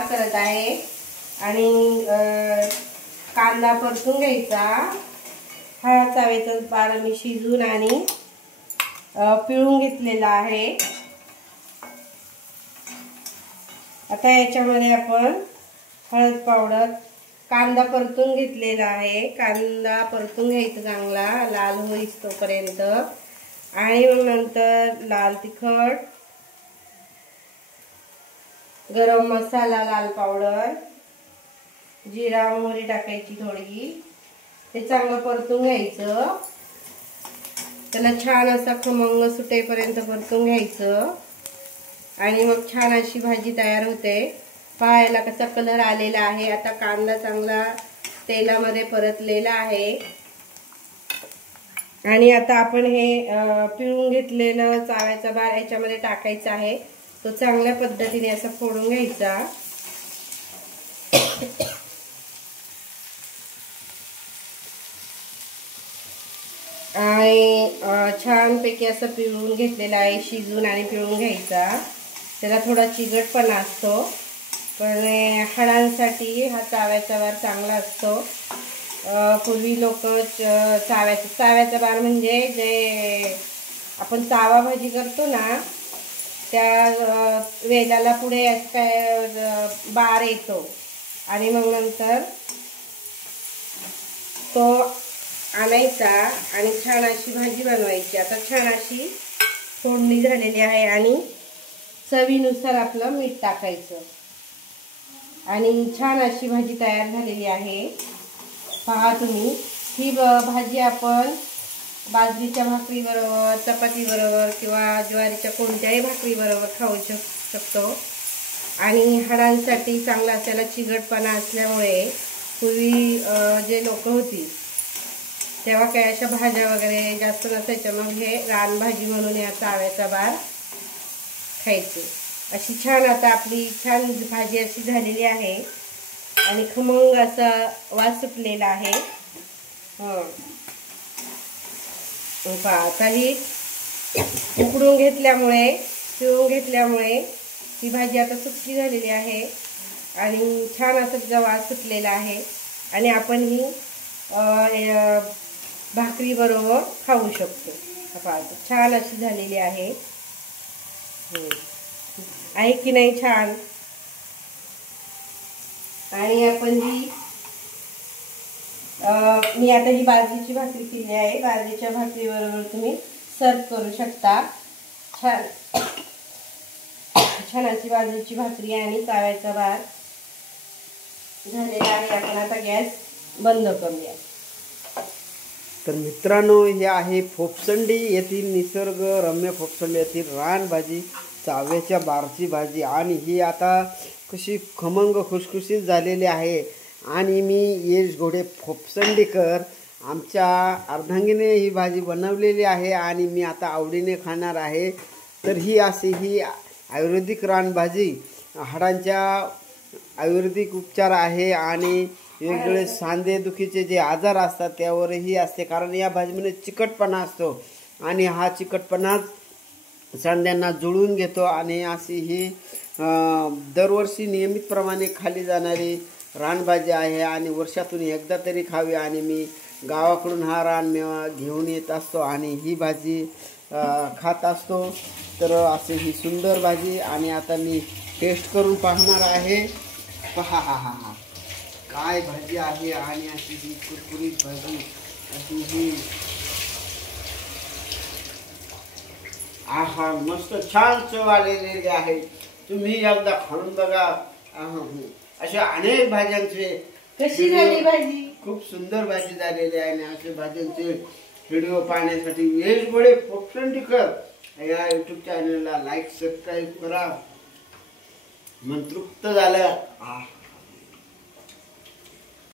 करत आहे आणि कांदा परतून घ्यायचा। हा चावेचा पार मी शिजून आणि पिळून घेतलेला आहे। आता याच्यामध्ये आपण हळद पावडर, कांदा परतून घेतलेला आहे। कांदा परतून घ्यायचा चांगला लाल होईस तोपर्यंत आणि मग नंतर लाल तिखट, गरम मसाला, लाल पावडर, जिरा मोहरी टाकायची थोडी। ते चांगलं परतून घ्यायचं। त्याला छान असा खमंग सुटेपर्यंत परतून घ्यायचं आणि मग छान अशी भाजी तयार होते। पाहायला कसा कलर आलेला आहे। आता कांदा चांगला तेलामध्ये परतलेला आहे आणि आता आपण हे पिळून घेतलेलं चाव्याचा बार याच्यामध्ये टाकायचा आहे। तो चांगल्या पद्धतीने असा फोडून घ्यायचा आणि छानपैकी असं पिळून घेतलेला आहे। शिजून आणि पिळून घ्यायचा। त्याला थोडा चिकटपणा असतो पण हाडांसाठी हा चाव्याचा बार चांगला असतो। पूर्वी लोक चाव्याचा बार म्हणजे जे आपण चावा भाजी करतो ना त्या वेलाला पुढे काय बार येतो आणि मग नंतर तो आणायचा आणि छान अशी भाजी बनवायची। आता छान अशी फोडणी झालेली आहे आणि चवीनुसार आपलं मीठ टाकायचं आणि छान अशी भाजी तयार झालेली आहे। पहा तुम्ही, ही भाजी आपण बाजरीच्या भाकरी बरोबर, चपाती बरोबर किंवा ज्वारीच्या कोणत्याही भाकरी बरोबर खाऊ शकतो आणि हाडांसाठी चांगला असल्याला चिकटपणा असल्यामुळे पूर्वी जे लोक होती तेव्हा काय अशा भाज्या वगैरे जास्त नसायच्या, मग हे रानभाजी म्हणून या चाव्याचा बार खायचे। अशी छान आता आपली छान भाजी अशी झालेली आहे आणि खमंग असा वास सुटलेला आहे। आता ही उकडून घेतल्यामुळे, पिळून घेतल्यामुळे ही भाजी आता सुकी झालेली आहे आणि छान असा तिचा वास सुटलेला आहे आणि आपण ही भाकरी बरोबर खाऊ शकतो। आता छान अशी झालेली आहे की नाही छान। आणि आपण ही मी आता ही बाजरीची भाकरी केली आहे। बाजरीच्या भाकरी बरोबर तुम्ही सर्व करू शकता। छान अशी बाजरीची भाकरी आणि चाव्याचा बार झालेला आहे। आपण आता गॅस बंद करूया। तर मित्रांनो, हे आहे फोपसंडी येथील निसर्ग रम्य फोपसंडी येथील रानभाजी, चाव्याच्या बारची भाजी आणि ही आता कशी खमंग खुसखुशीत झालेली आहे। आणि मी यश घोडे फोपसंडीकर आमच्या अर्धांगीने ही भाजी बनवलेली आहे आणि मी आता आवडीने खाणार आहे। तर ही अशी ही आयुर्वेदिक रानभाजी हाडांच्या आयुर्वेदिक उपचार आहे आणि वेगवेगळे सांधेदुखीचे जे आजार असतात त्यावरही असते, कारण या भाजीमध्ये चिकटपणा असतो आणि हा चिकटपणा सांध्यांना जुळून घेतो आणि अशी ही दरवर्षी नियमितप्रमाणे खाल्ली जाणारी रानभाजी आहे आणि वर्षातून एकदा तरी खावी। आणि मी गावाकडून हा रानमेवा घेऊन येत असतो आणि ही भाजी खात असतो। तर अशी ही सुंदर भाजी आणि आता मी टेस्ट करून पाहणार आहे। पहा हा हा हा काय भाजी आहे आणि अशी ही कुरकुरीत भाजी, अशी ही आहा मस्त छान चव आलेली आहे। तुम्ही एकदा खाऊन बघा। अशा अनेक भाज्यांचे कशी झाली भाजी, खूप सुंदर भाजी झालेली आहे आणि अशा भाज्यांचे व्हिडिओ पाहण्यासाठी यश घोडे फोपसंडीकर या यूट्यूब चॅनलला लाईक सबस्क्राईब करा। मन तृप्त झालं।